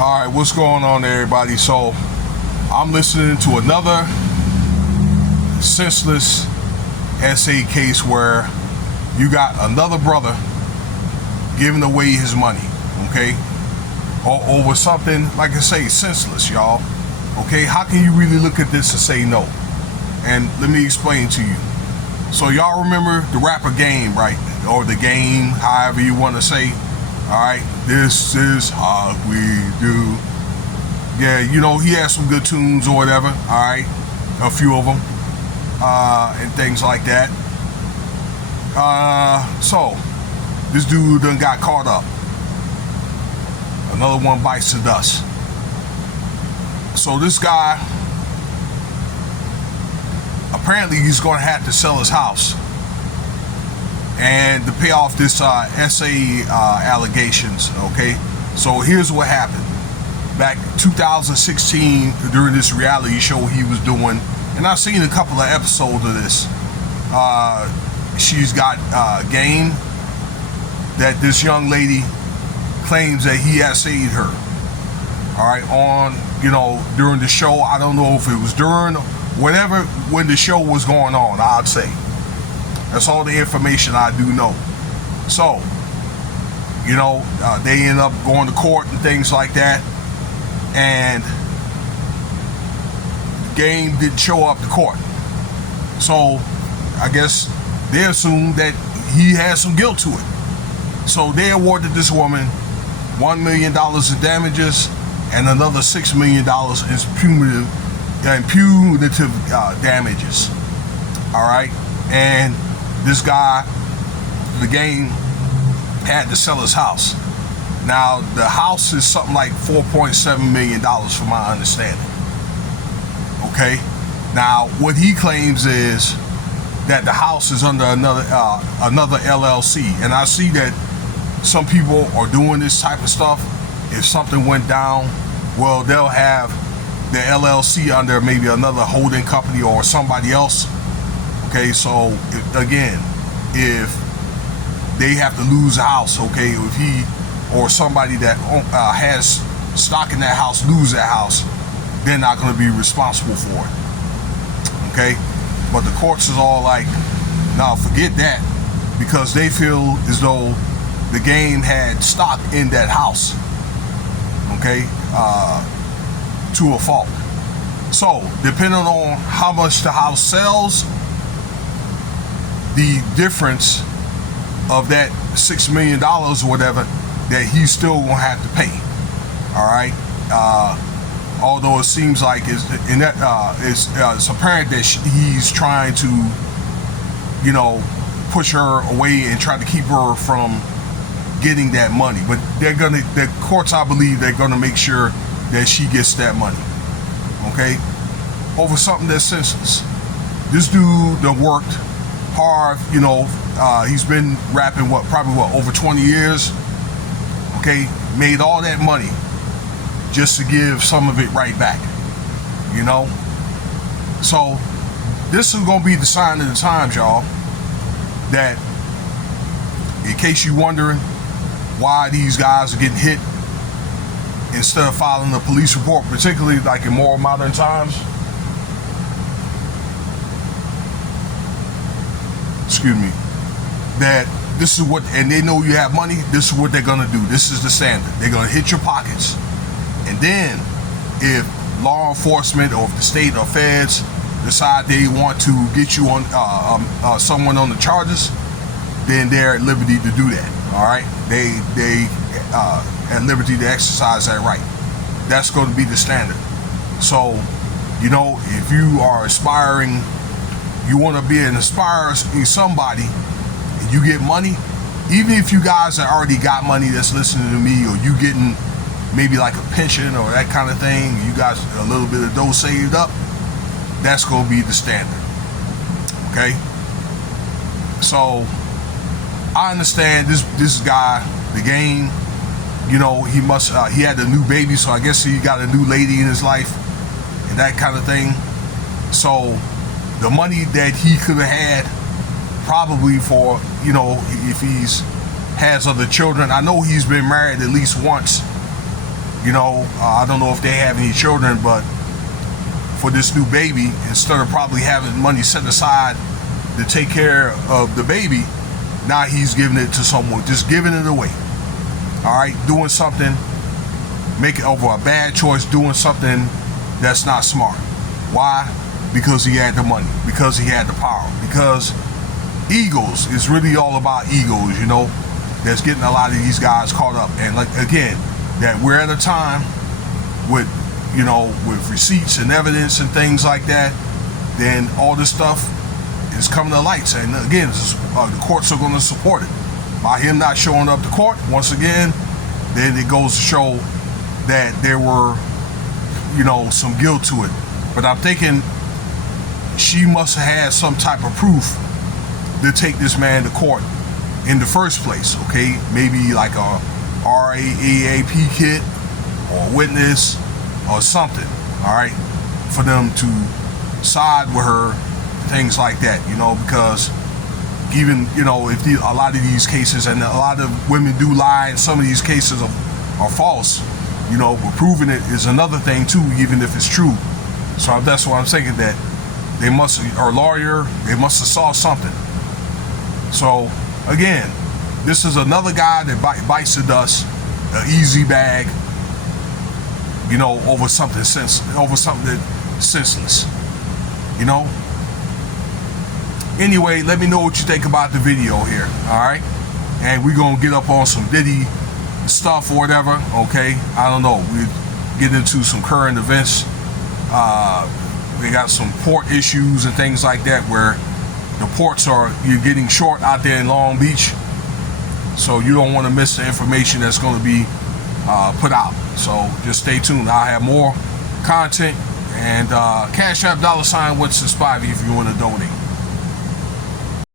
All right, what's going on, everybody? So I'm listening to another senseless essay case where you got another brother giving away his money, okay, over something, like I say, senseless, y'all. Okay, how can you really look at this and say no? And let me explain to you. So y'all remember the rapper Game, right? Or the Game, however you want to say. All right, this is how we do. Yeah, you know, he has some good tunes or whatever. All right, a few of them, and things like that. So this dude done got caught up. Another one bites the dust. So this guy, apparently he's going to have to sell his house and to pay off this SA allegations, okay? So here's what happened. Back 2016, during this reality show he was doing, and I've seen a couple of episodes of this, she's got game that this young lady claims that he has saved her. All right, on, you know, during the show, I don't know if it was during, whatever, when the show was going on, I'd say. That's all the information I do know. So, you know, they end up going to court and things like that, and Game didn't show up to court. So, I guess they assumed that he had some guilt to it. So they awarded this woman $1 million in damages and another $6 million in punitive damages. All right, and this guy, the Game, had to sell his house. Now the house is something like $4.7 million, from my understanding. Okay, now what he claims is that the house is under another LLC, and I see that some people are doing this type of stuff. If something went down, well, they'll have the LLC under maybe another holding company or somebody else. Okay, so again, if they have to lose a house, okay, if he or somebody that has stock in that house lose that house, they're not going to be responsible for it. Okay, but the courts is all like, no, forget that, because they feel as though the Game had stock in that house, okay, to a fault. So depending on how much the house sells, the difference of that $6 million or whatever, that he's still gonna have to pay. All right, although it seems like it's apparent that he's trying to, you know, push her away and try to keep her from getting that money. But the courts, I believe, they're gonna make sure that she gets that money. Okay, over something that's senseless. This dude that worked hard, you know, he's been rapping probably over 20 years. Okay, made all that money just to give some of it right back, you know. So this is gonna be the sign of the times, y'all, that in case you're wondering why these guys are getting hit instead of filing a police report, particularly like in more modern times, excuse me, that this is what, and they know you have money, this is what they're gonna do. This is the standard. They're gonna hit your pockets. And then if law enforcement or if the state or feds decide they want to get you on someone on the charges, then they're at liberty to do that. All right, they at liberty to exercise that right. That's going to be the standard. So, you know, if you are aspiring, you want to be an aspiring somebody, and you get money, even if you guys that already got money that's listening to me, or you getting maybe like a pension or that kind of thing, you guys a little bit of dough saved up, that's going to be the standard. Okay, so I understand this guy, the Game, you know, he had a new baby, so I guess he got a new lady in his life and that kind of thing. So the money that he could have had, probably for, you know, if he's has other children, I know he's been married at least once, I don't know if they have any children, but for this new baby, instead of probably having money set aside to take care of the baby, now he's giving it to someone, just giving it away. All right, doing something, making over a bad choice, doing something that's not smart. Why? Because he had the money, because he had the power, because egos is really all about egos, that's getting a lot of these guys caught up. And like, again, that we're at a time with receipts and evidence and things like that, then all this stuff is coming to light. And again, the courts are going to support it. By him not showing up to court, once again, then it goes to show that there were, some guilt to it. But I'm thinking she must have had some type of proof to take this man to court in the first place, okay? Maybe like a RAAP kit or witness or something, all right, for them to side with her, things like that, because even, if a lot of these cases, and a lot of women do lie, and some of these cases are false, but proving it is another thing too, even if it's true. So that's why I'm thinking that they must, or lawyer, they must have saw something. So again, this is another guy that bites the dust, an easy bag, over something senseless, Anyway, let me know what you think about the video here, all right? And we're gonna get up on some Diddy stuff or whatever, okay? I don't know. We get into some current events. We got some port issues and things like that, where the ports you're getting short out there in Long Beach. So you don't want to miss the information that's going to be put out. So just stay tuned. I'll have more content, and Cash App $What's the Spivey if you want to donate.